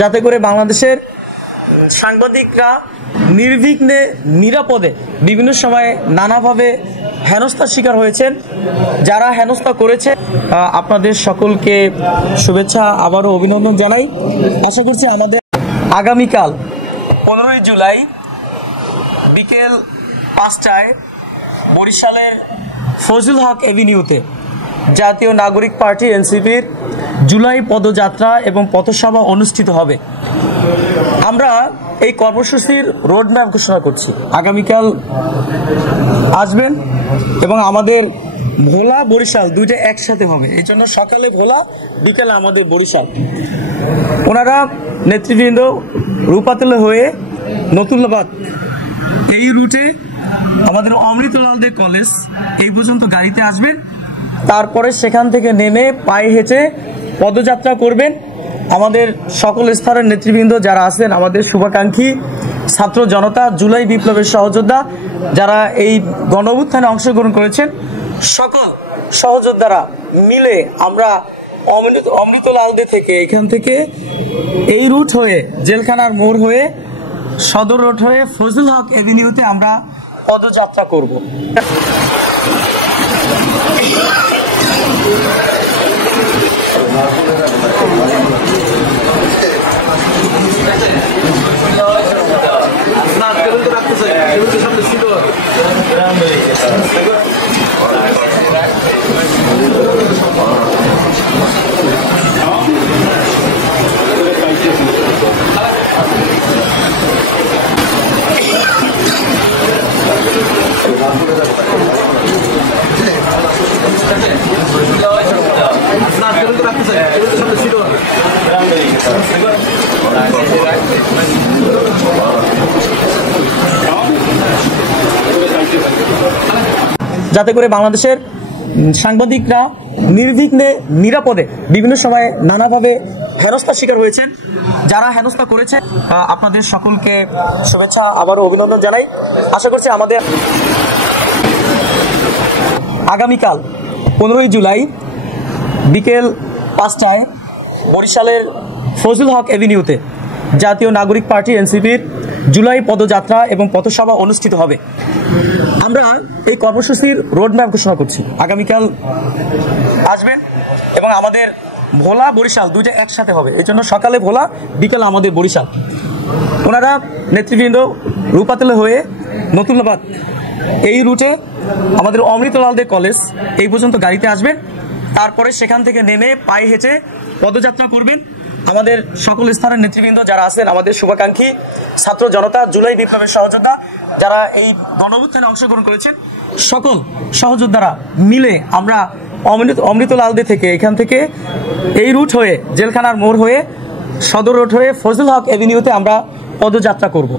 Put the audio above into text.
যাতে করে বাংলাদেশের সাংবাদিকরা নির্বিঘ্নে নিরাপদে বিভিন্ন সময়ে নানাভাবে হেনস্থার শিকার হয়েছেন। যারা হেনস্থা করেছে আপনাদের সকলকে শুভেচ্ছা, আবারও অভিনন্দন জানাই। আশা করছি আমাদের আগামীকাল 15ই জুলাই বিকেল 5টায় বরিশালের ফজলুল হক এভিনিউতে জাতীয় নাগরিক পার্টি এনসিপির জুলাই পদযাত্রা এবং পথসভা অনুষ্ঠিত হবে। আমরা এই কর্মসূচির রোডম্যাপ ঘোষণা করছি। আগামীকাল আসবেন এবং আমাদের ভোলা বরিশাল দুইটা একসাথে হবে, এই জন্য সকালে ভোলা, বিকালে আমাদের বরিশাল। ওনারা নেতৃবৃন্দ রূপাতলা হয়ে নতুল্লাবাদ এই রুটে আমাদের অমৃতলাল দে কলেজ এই পর্যন্ত গাড়িতে আসবেন, তারপরে সেখান থেকে নেমে পায়ে হেঁটে পদযাত্রা করবেন। আমাদের সকল স্তরের নেতৃবৃন্দ যারা আছেন, আমাদের শুভাকাঙ্ক্ষী ছাত্র জনতা, জুলাই বিপ্লবের সহযোদ্ধা যারা এই গণঅভ্যুত্থানে অংশগ্রহণ করেছেন, সকল সহযোদ্ধারা মিলে আমরা অমৃতলাল দে থেকে এখান থেকে এই রুট হয়ে জেলখানার মোড় হয়ে সদর রোড হয়ে ফজলুল হক এভিনিউতে আমরা পদযাত্রা করব। যাতে করে বাংলাদেশের সাংবাদিকরা নির্বিঘ্নে নিরাপদে বিভিন্ন সময়ে নানাভাবে হেনস্থার শিকার হয়েছেন। যারা হেনস্থা করেছে আপনাদের সকলকে শুভেচ্ছা, আবারও অভিনন্দন জানাই। আশা করছি আমাদের আগামীকাল 15ই জুলাই বিকেল 5টায় বরিশালের ফজলুল হক এভিনিউতে জাতীয় নাগরিক পার্টি এনসিপির জুলাই পদযাত্রা এবং পথসভা অনুষ্ঠিত হবে। আমরা এই কর্মসূচির রোডম্যাপ ঘোষণা করছি। আগামীকাল আসবেন এবং আমাদের ভোলা বরিশাল দুইটা একসাথে হবে, এই জন্য সকালে ভোলা, বিকালে আমাদের বরিশাল। ওনারা নেতৃবৃন্দ রূপাতলা হয়ে নতুল্লাবাদ এই রুটে আমাদের অমৃতলাল দে কলেজ এই পর্যন্ত গাড়িতে আসবেন, তারপরে সেখান থেকে নেমে পায়ে হেঁটে পদযাত্রা করবেন। আমাদের সকল স্তরের নেতৃবৃন্দ যারা আছেন, আমাদের শুভাকাঙ্ক্ষী ছাত্র জনতা, জুলাই বিপ্লবের সহযোদ্ধা যারা এই গণঅভ্যুত্থানে অংশগ্রহণ করেছেন, সকল সহযোদ্ধারা মিলে আমরা অমৃতলাল দে থেকে এখান থেকে এই রুট হয়ে জেলখানার মোড় হয়ে সদর রোড হয়ে ফজলুল হক এভিনিউতে আমরা পদযাত্রা করব।